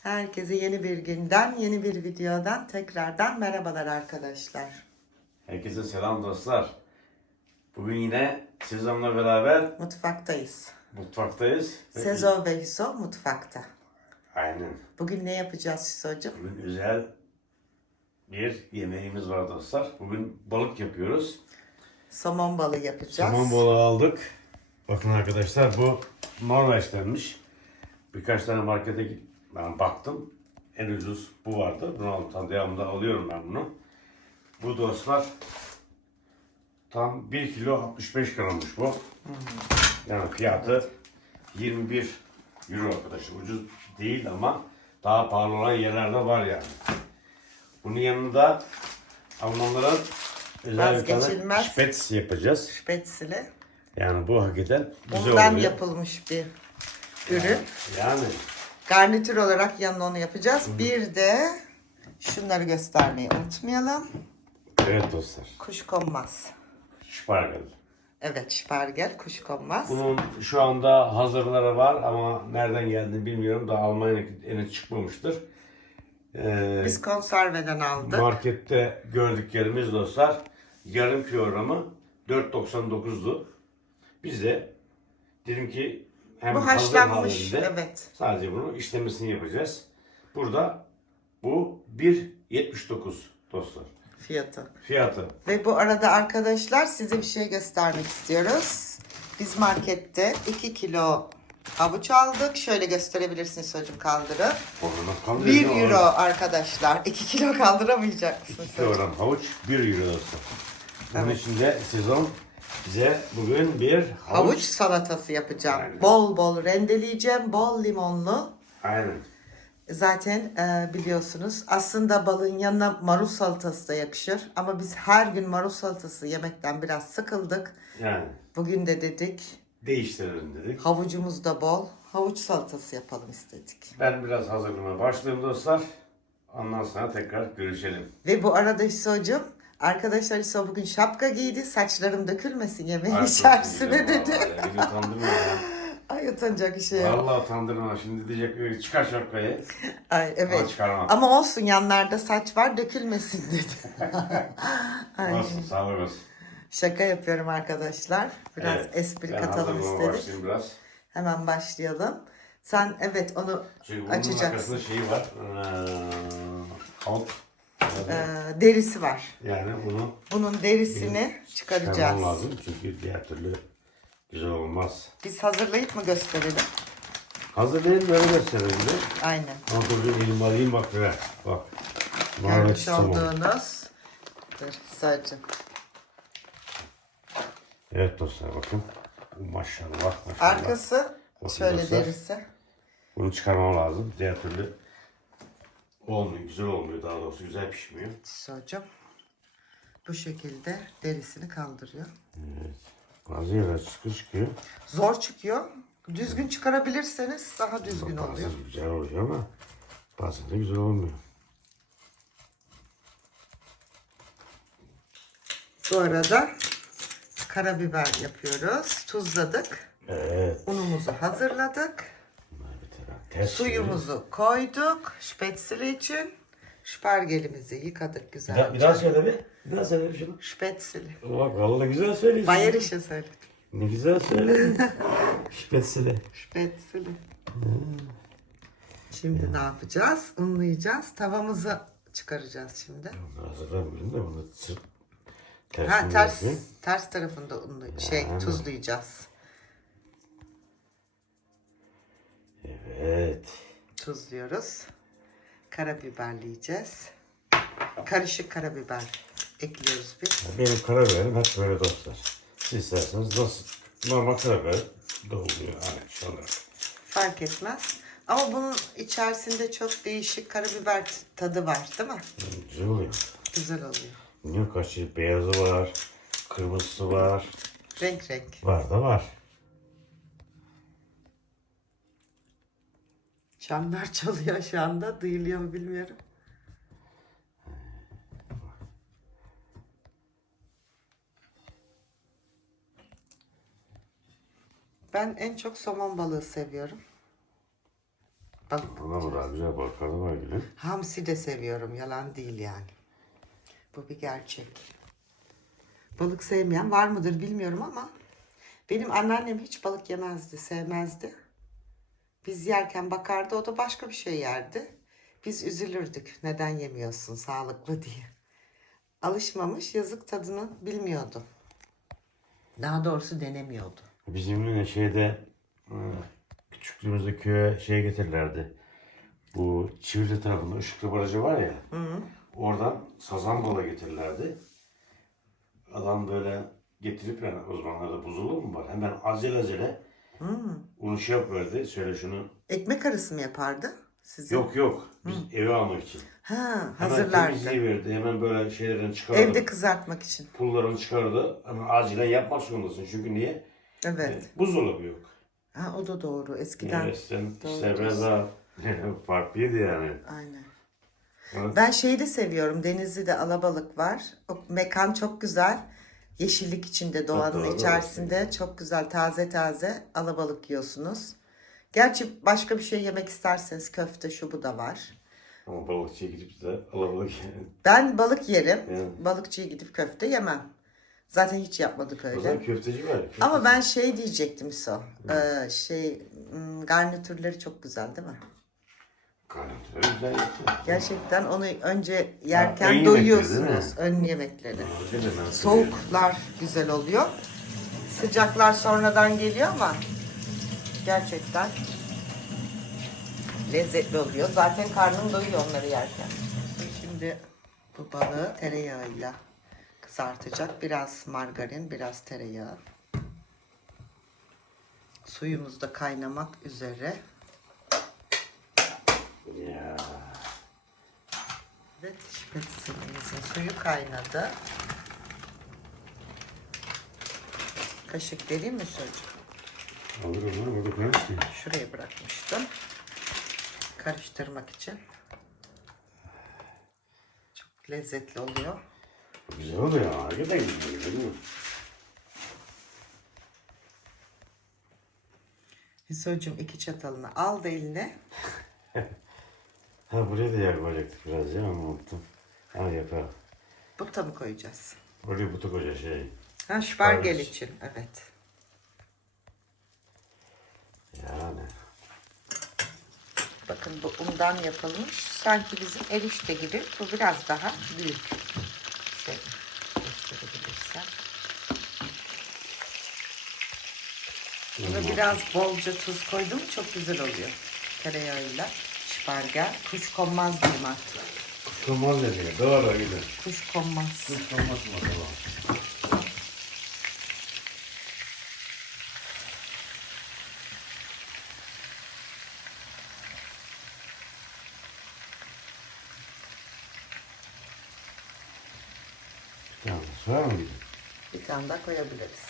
Herkese yeni bir günden, yeni bir videodan tekrardan merhabalar arkadaşlar. Herkese selam dostlar. Bugün yine Sezon'la beraber Mutfaktayız. mutfaktayız. Ve- Sezo ve Hüso mutfakta. Aynen. Bugün ne yapacağız Hüso'cum? Bugün özel bir yemeğimiz var dostlar. Bugün balık yapıyoruz. Somon balığı yapacağız. Somon balığı aldık. Bakın arkadaşlar bu Norveç'tenmiş. Birkaç tane markete git- ben baktım. En ucuz bu vardı. Bunu aldım. Devamında alıyorum ben bunu. Bu dostlar tam 1 kilo 65 grammış bu. Yani fiyatı 21 euro arkadaşlar. Ucuz değil ama daha pahalı olan yerlerde var yani. Bunun yanında Almanlara özel bir tane Vazgeçilmez. spets yapacağız. Spätzle. Yani bu hakikaten güzel Ondan oluyor. yapılmış bir ürün. Yani Garnitür olarak yanına onu yapacağız. Bir de şunları göstermeyi unutmayalım. evet dostlar. Kuşkonmaz. Spargel. Evet, şpargel, kuşkonmaz. Bunun şu anda hazırları var ama nereden geldiğini bilmiyorum. Daha Almanya'ya henüz çıkmamıştır. Ee, Biz konserveden aldık. markette gördüklerimiz dostlar yarım kilogramı 4.99'du. Biz de dedim ki hem Bu haşlanmış, halinde evet. sadece bunu işlemesini yapacağız. Burada bu 1.79 dostlar. Fiyatı. Fiyatı. Ve bu arada arkadaşlar size bir şey göstermek istiyoruz. Biz markette 2 kilo havuç aldık. Şöyle gösterebilirsiniz hocam kaldırıp. Oradan kalıyor 1 ya, euro oradan. arkadaşlar. 2 kilo kaldıramayacak mısınız hocam? kilogram havuç 1 euro dostlar. Bunun içinde sezon bize bugün bir havuç. Havuç salatası yapacağım. Aynen. Bol bol rendeleyeceğim. Bol limonlu. Aynen. Zaten e, biliyorsunuz aslında balığın yanına marul salatası da yakışır. Ama biz her gün marul salatası yemekten biraz sıkıldık. Yani Bugün de dedik değiştirelim dedik. havucumuz da bol. Havuç salatası yapalım istedik. Ben biraz hazırlamaya başlayayım dostlar. Ondan sonra tekrar görüşelim. Ve bu arada Hüso'cum arkadaşlar Hüso bugün şapka giydi. Saçlarım dökülmesin yemeğin Ay, içerisine dedi. vallahi ya, Beni utandırma ya. Ay utanacak bir şey yok. Vallahi utandırma. Şimdi diyecek çıkar şapkayı. Ay Ama evet. çıkarmam. Ama olsun yanlarda saç var dökülmesin dedi. Ay, Olsun sağlık olsun. şaka yapıyorum arkadaşlar. Biraz Evet, espri ben katalım istedik. biraz. Hemen başlayalım. Sen evet onu Çünkü bunun açacaksın. arkasında şeyi var. Ee, alt. Ee, derisi var. Yani bunu Bunun derisini çıkarmam çıkaracağız. lazım. Çünkü diğer türlü güzel olmaz. Biz hazırlayıp mı gösterelim? Hazırlayın böyle gösterelim de. Aynen. Ama dur elimi alayım bak böyle. Bak. Norveç Görmüş somon. olduğunuz. Dur Hüso'cum. Evet dostlar bakın. Maşallah maşallah. Arkası Bakın şöyle dostlar. derisi. Bunu çıkarmam lazım. Diğer türlü olmuyor. Güzel olmuyor daha doğrusu. Güzel pişmiyor. Hüso'cum. Bu şekilde derisini kaldırıyor. Evet. Bazı yerler çıkıyor çıkıyor. Zor çıkıyor. Düzgün çıkarabilirseniz daha düzgün Bazen oluyor. güzel oluyor ama bazen de güzel olmuyor. Bu arada karabiber yapıyoruz. Tuzladık. Evet. Unumuzu hazırladık. Ters Suyumuzu koyduk. Spätzle için. Şpargelimizi yıkadık Bir daha, bir daha söyle bir. Bir daha söyle bir şunu. Spätzle. Bak vallahi güzel söylüyorsun. Bayerişe söyledim. Ne güzel söyledin. Spätzle. Spätzle. Şimdi ne yapacağız? Unlayacağız. Tavamızı çıkaracağız şimdi. Hazırlamıyorum da bunu sırt Ha ters ters tarafında unlu şey Yani. tuzlayacağız. Evet. Tuzluyoruz. Karabiberleyeceğiz. Karışık karabiber ekliyoruz biz. Benim karabiberim hep böyle dostlar. Siz isterseniz nasıl normal karabiber de oluyor. Şey olarak. Fark etmez. Ama bunun içerisinde çok değişik karabiber tadı var değil mi? Güzel oluyor. Güzel oluyor. Kaç çeşit beyazı var, kırmızısı var. Renk renk. Var da var. Çanlar çalıyor şu anda. Duyuluyor mu bilmiyorum. Ben en çok somon balığı seviyorum. Daha güzel balıkları var gülüm. Hamsi de seviyorum. Yalan değil yani. Bu bir gerçek. Balık sevmeyen var mıdır bilmiyorum ama benim anneannem hiç balık yemezdi, sevmezdi. Biz yerken bakardı, o da başka bir şey yerdi. Biz üzülürdük. Neden yemiyorsun sağlıklı diye. Alışmamış, yazık tadını bilmiyordu. Daha doğrusu denemiyordu. Bizim şeyde e, küçüklüğümüzde köye şey getirirlerdi. Bu Çivili tarafında Işıklı Barajı var ya. Oradan sazan balığı getirirlerdi. Adam böyle getirip yani o zamanlarda buzdolabı mı var? Hemen acele acele onu şey yapıyordu. Söyle şunu. Ekmek arası mı yapardı? Sizin? Yok yok. Biz eve almak için. Ha, Hemen hazırlardı. temizleyiverdi. Hemen böyle şeylerini çıkardı. Evde kızartmak için. Pullarını çıkardı. Ama acilen yapmak zorundasın. Çünkü niye? Evet. Buzdolabı yok. Ha, o da doğru. Eskiden. Doğru işte biraz daha farklıydı yani. Aynen. Evet. Ben şeyi de seviyorum. Denizli'de alabalık var. O mekan çok güzel. Yeşillik içinde doğanın doğru. içerisinde çok güzel taze taze alabalık yiyorsunuz. Gerçi başka bir şey yemek isterseniz köfte şu bu da var. Ama balıkçıya gidip de alabalık Ben balık yerim. Evet. Balıkçıya gidip köfte yemem. Zaten hiç yapmadık O öyle. zaman köfteci var. Köfteci. Ama ben şey diyecektim so. Ee, şey garnitürleri çok güzel değil mi? Garnitürü güzel. Gerçekten onu önce yerken ön yemekleri doyuyorsunuz. Ön yemekleri. Soğuklar güzel oluyor. Sıcaklar sonradan geliyor ama gerçekten lezzetli oluyor. Zaten karnım doyuyor onları yerken. Şimdi bu balığı tereyağıyla kızartacak. Biraz margarin, biraz tereyağı. Suyumuz da kaynamak üzere. Ya. Evet, şpetselimizin suyu kaynadı. Kaşık vereyim mi çocuğum? Alır onu burada koyarsın. Şuraya bırakmıştım. Karıştırmak için. Çok lezzetli oluyor. Güzel oluyor. Harika gidiyor değil mi? Hüso'cum iki çatalını al da eline. Ha buraya da yer koyacaktık biraz ya ama unuttum. Ama yapalım. Buta mı koyacağız? Oraya butu koca şey. Ha şpargel Şpargel. için. Evet. Yani. Bakın bu undan yapılmış. Sanki bizim erişte gibi. Bu biraz daha büyük. Şöyle gösterebilirsem. Buna biraz bolca tuz koydum. Çok güzel oluyor. Tereyağıyla. Şpargel. Kuşkonmaz diyeyim artık. Kuşkonmaz dedi. Doğru öyle. Mı acaba? Tamam, soğan mı gidiyor? Bir tane daha koyabiliriz.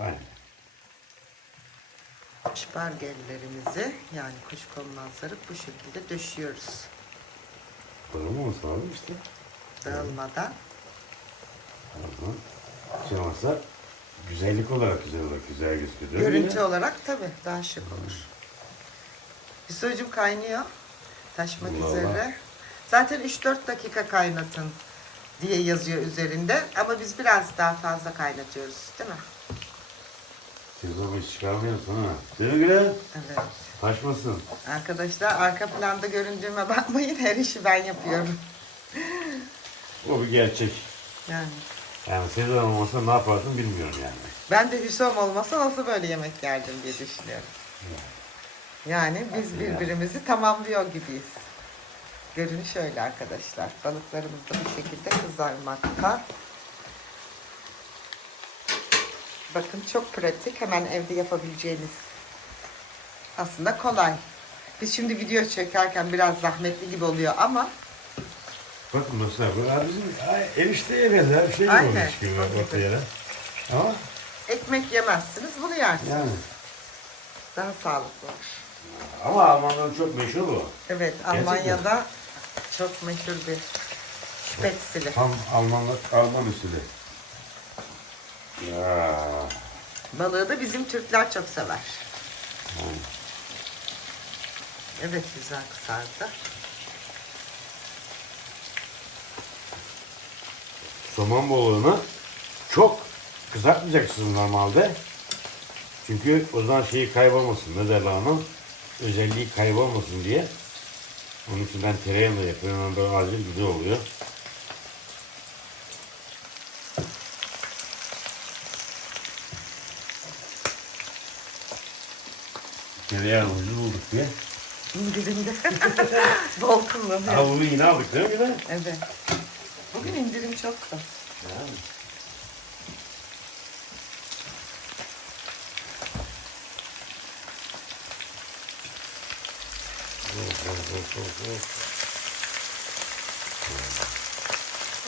Aynen. Şpargellerimizi yani kuşkonmazları bu şekilde döşüyoruz. Olsa abi işte. Dağılmadan. Tamam. Şey olmazsa güzellik olarak güzel olur. Güzel gözüküyor. değil mi? Görüntü olarak tabii daha şık olur. Hüso'cum kaynıyor. Taşmak Allah üzere. Zaten 3-4 dakika kaynatın diye yazıyor üzerinde. Ama biz biraz daha fazla kaynatıyoruz değil mi? İş çıkarmıyorsun ha. Değil mi Gülen? Evet. Taşmasın. Arkadaşlar arka planda göründüğüme bakmayın. Her işi ben yapıyorum. O bir gerçek. Yani. Yani Sezen olmasa ne yapardım bilmiyorum yani. Ben de Hüsom olmasa nasıl böyle yemek yerdim diye düşünüyorum. Yani biz birbirimizi tamamlıyor gibiyiz. Görünüş öyle arkadaşlar. Balıklarımız da bu şekilde kızarmakta. Bakın çok pratik. Hemen evde yapabileceğiniz. Aslında kolay. Biz şimdi video çekerken biraz zahmetli gibi oluyor ama Bakın mesela bu bizim ay, erişteye benzer bir şey Aynen. olmuş gibi ortaya. Ama ekmek yemezsiniz bunu yersiniz. yani. Daha sağlıklı olur. Ama Almanların çok meşhur bu. Evet Almanya'da çok meşhur bir spätzle. Tam Almanlar, Alman usulü. Balığı da bizim Türkler çok sever. Evet güzel kızardı. Somon balığını çok kızartmayacaksınız normalde. Çünkü o zaman şeyi kaybolmasın. Ne derler ona? Özelliği kaybolmasın diye. Onun için ben tereyağını yapıyorum. Hemen böyle güzel oluyor. Tereyağını ucuz bulduk diye. İndirimde. Bol kullanıyor. Ha bunu yine aldık değil mi yine? Evet. Bugün indirim çok da. Yani.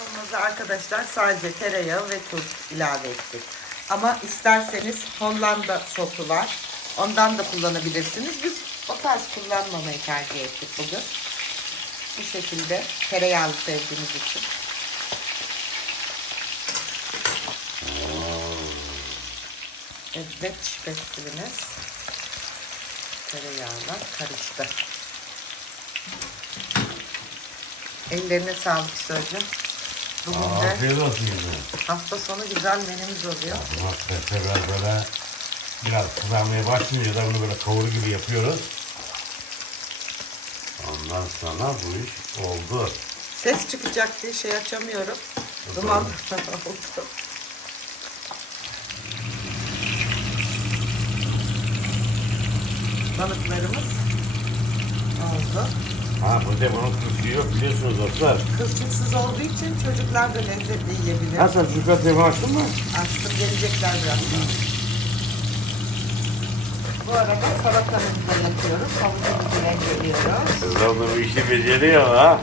Olmazı arkadaşlar sadece tereyağı ve tuz ilave ettik. Ama isterseniz Hollanda sosu var. Ondan da kullanabilirsiniz. Biz o tarz kullanmamayı tercih ettik bugün. Bu şekilde tereyağlı sevdiğimiz için. Evet, şüphesiniz. Tereyağla karıştı. Ellerine sağlık sözüm. Bugün de Afiyet olsun yine. hafta sonu güzel menümüz oluyor. Biraz böyle biraz kızarmaya başlayınca da bunu böyle kavuru gibi yapıyoruz. Ondan sonra bu iş oldu. Ses çıkacak diye şey açamıyorum. Duman oldu. Balıklarımız oldu. Ha bu de bunun kızgı yok biliyorsunuz dostlar. Kızgınsız olduğu için çocuklar da lezzetli yiyebilir. Sen çocuklar telefon açtın mı? Açtım gelecekler birazdan. Bu arada salatamızı da yapıyoruz. Havucumuzu rendeliyoruz. Kızlar da bu işi beceriyor ha.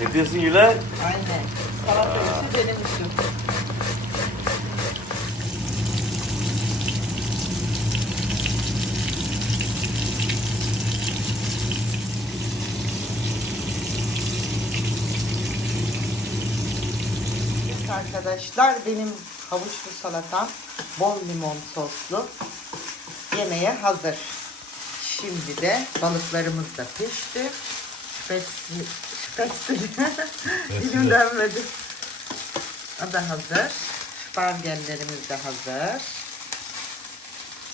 Ne diyorsun Gülay? Aynen. Salata işi benim işim. Evet arkadaşlar benim havuçlu salatam bol limon soslu yemeğe hazır. Şimdi de balıklarımız da pişti. Şüphesiz, şüphesiz. Dilim dönmedi. O da hazır. Şpargellerimiz de hazır.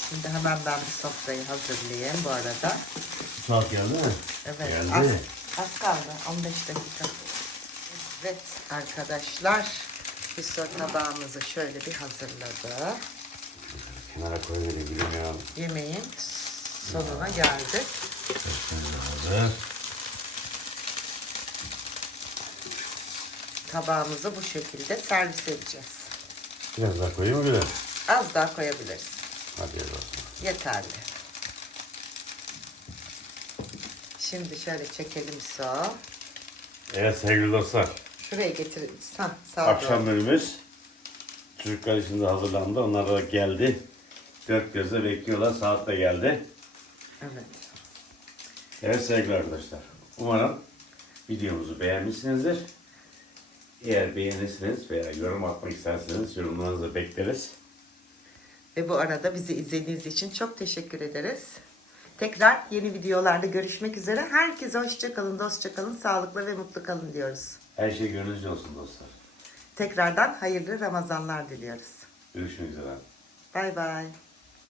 Şimdi hemen ben bir sofrayı hazırlayayım bu arada. Saat geldi mi? Evet. Geldi. Az, az kaldı. 15 dakika. Evet arkadaşlar. Bir son tabağımızı şöyle bir hazırladık. Kenara koyuvereyim ya. Yemeğin sonuna geldik. Hazır. Tabağımızı bu şekilde servis edeceğiz. Biraz daha koyayım mı Gülüm? Az daha koyabiliriz. Hadi olsun. Yeterli. Şimdi şöyle çekelim sağa. Evet sevgili dostlar. Şuraya getir. Ha, sağa Akşam bölümümüz çocuklar için de hazırlandı. Onlar da geldi. Dört gözle bekliyorlar. Saat de geldi. Evet. Evet sevgili arkadaşlar. Umarım videomuzu beğenmişsinizdir. Eğer beğenirseniz veya yorum atmak isterseniz yorumlarınızı bekleriz. Ve bu arada bizi izlediğiniz için çok teşekkür ederiz. Tekrar yeni videolarda görüşmek üzere. Herkese hoşça kalın, dostça kalın, sağlıklı ve mutlu kalın diyoruz. Her şey gönlünüzce olsun dostlar. Tekrardan hayırlı Ramazanlar diliyoruz. Görüşmek üzere. Bay bay.